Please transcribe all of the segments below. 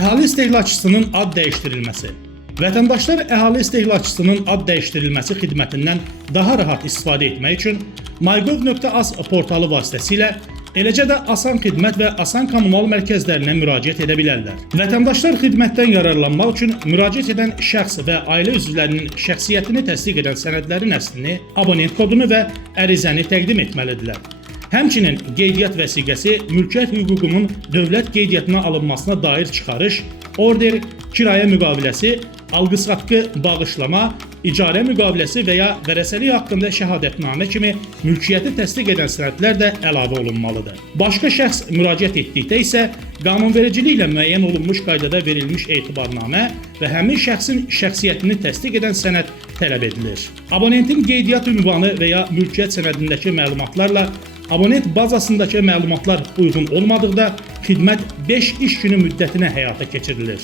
Əhali istehlakçısının ad dəyişdirilməsi. Vətəndaşlar əhali istehlakçısının ad dəyişdirilməsi xidmətindən daha rahat istifadə etmək üçün mygov.az portalı vasitəsilə, eləcə də Asan Xidmət və Asan Kommunal mərkəzlərinə müraciət edə bilərlər. Vətəndaşlar xidmətdən yararlanmaq üçün müraciət edən şəxs və ailə üzvlərinin şəxsiyyətini təsdiq edən sənədlərin əslini, abonent kodunu və ərizəni təqdim etməlidirlər. Həmçinin qeydiyyat vəsiqəsi, mülkiyyət hüququnun dövlət qeydiyyatına alınmasına dair çıxarış, order, kirayə müqaviləsi, alqı-satqı, bağışlama, icarə müqaviləsi və ya vərəsəlik haqqında şəhadətnamə kimi mülkiyyəti təsdiq edən sənədlər də əlavə olunmalıdır. Başqa şəxs müraciət etdikdə isə qanunvericiliklə müəyyən olunmuş qaydada verilmiş etibarnamə və həmin şəxsin şəxsiyyətini təsdiq edən sənəd tələb edilir. Abonentin qeydiyyat ünvanı və ya mülkiyyət sənədindəki məlumatlarla abonent bazasındakı məlumatlar uyğun olmadıqda xidmət 5 iş günü müddətinə həyata keçirilir.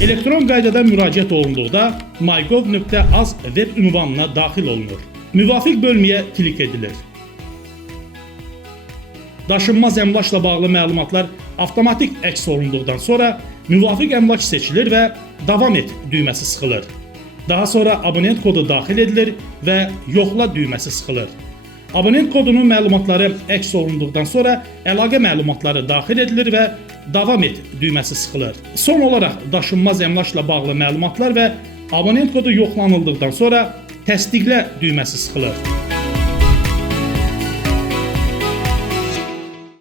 Elektron qaydada müraciət olunduqda mygov.az web ünvanına daxil olunur. Müvafiq bölməyə klik edilir. Daşınmaz əmlakla bağlı məlumatlar avtomatik əks olunduqdan sonra müvafiq əmlak seçilir və davam et düyməsi sıxılır. Daha sonra abonent kodu daxil edilir və yoxla düyməsi sıxılır. Abonent kodunun məlumatları əks olunduqdan sonra əlaqə məlumatları daxil edilir və davam et düyməsi sıxılır. Son olaraq daşınmaz əmlakla bağlı məlumatlar və abonent kodu yoxlanıldıqdan sonra təsdiqlə düyməsi sıxılır.